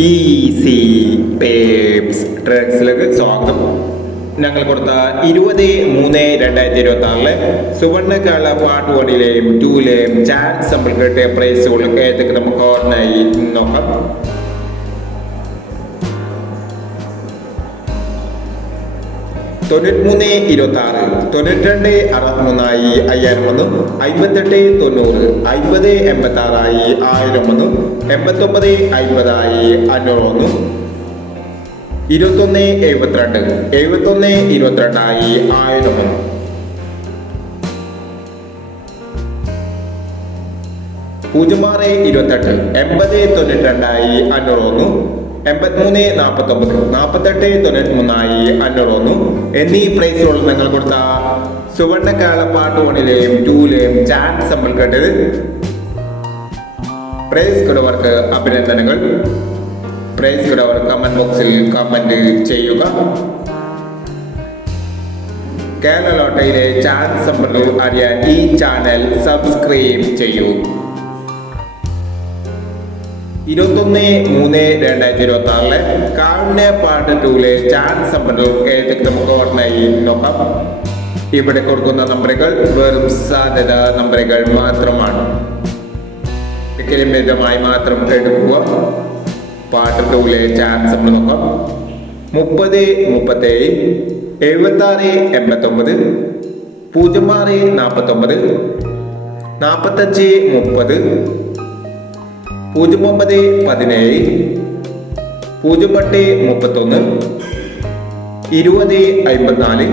Easy പേപ്സ് ട്രക്സിലേക്ക് സ്വാഗതം. ഞങ്ങൾ കൊടുത്ത 20/3/2026 സുവർണകാല പാർട്ട് 1-ലെയും 2-ലെയും ചാറ്റ് സാമ്പിൾ കിട്ടിയ പ്രൈസുകൾ ഏതൊക്കെ നമുക്ക് ഓർമ്മയായി നോക്കാം. തൊണ്ണൂറ്റിമൂന്ന് 26, 92 63 5000 വന്നു, 58 90, 50 86 1000 വന്നു, 89 50 500 വന്നു, 21 72, 71 22 1000 വന്നു. പൂജ്യം 6 28, 80 92 500 വന്നു, 83 49, 48 93 500 വന്നു എന്നീ പ്രൈസുകൾ നിങ്ങൾ കൊടുത്ത സുവർണകാല പാർട്ട് 1-ലെയും 2-ലെയും ചാറ്റ് സാമ്പിൾ കേട്ടത്. പ്രൈസ് കിടവർക്ക് അഭിനന്ദനങ്ങൾ. പ്രൈസ് കിടവർ കമന്റ് ബോക്സിൽ കമന്റ് ചെയ്യുക. കേരള ലോട്ടറിയിലെ ചാറ്റ് സാമ്പിളുകൾ അറിയാൻ ഈ ചാനൽ സബ്സ്ക്രൈബ് ചെയ്യൂ. 21/3/2026 കാരുണ്യ പാർട്ട് 2-ലെ ചാറ്റ് സാമ്പിളുകൾ ഏതൊക്കെ നമുക്ക് ഓർമ്മയായി നോക്കാം. ഇവിടെ കൊടുക്കുന്ന നമ്പറുകൾ വെറും സാധ്യത നമ്പറുകൾ മാത്രമാണ്. മിതമായി മാത്രം എടുക്കുക. പാർട്ട് 2-ലെ ചാറ്റ് സാമ്പിൾ നോക്കാം. 30 37, 76 89, 06 49, 45 30, 09 17, 08 31, 20 54,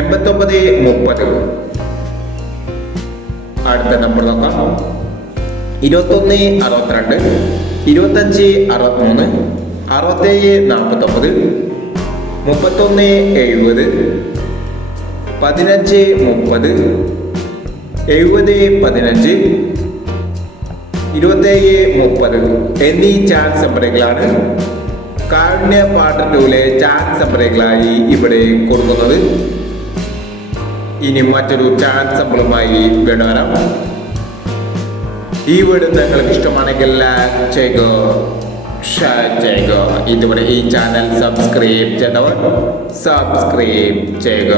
89 30. അടുത്ത നമ്പർ നോക്കാം. 21 62, 25 63, 67 49, 31 70, 15 30, 70 15, 27 30 എന്നീ ചാറ്റ് നമ്പറുകളാണ് കാരുണ്യ പാർട്ട് 2-ലെ ചാറ്റ് നമ്പറുകളായി ഇവിടെ കൊടുക്കുന്നത്. ഇനി മറ്റൊരു ചാറ്റ് നമ്പറുമായി വീണ്ടും വരാം. ഈ വീഡിയോ നിങ്ങൾക്ക് ഇഷ്ടമാണെങ്കിൽ ലൈക്ക് ചെയ്യുക, ഷെയർ ചെയ്യുക. ഇതുവരെ ഈ ചാനൽ സബ്സ്ക്രൈബ് ചെയ്തവർ സബ്സ്ക്രൈബ് ചെയ്യുക.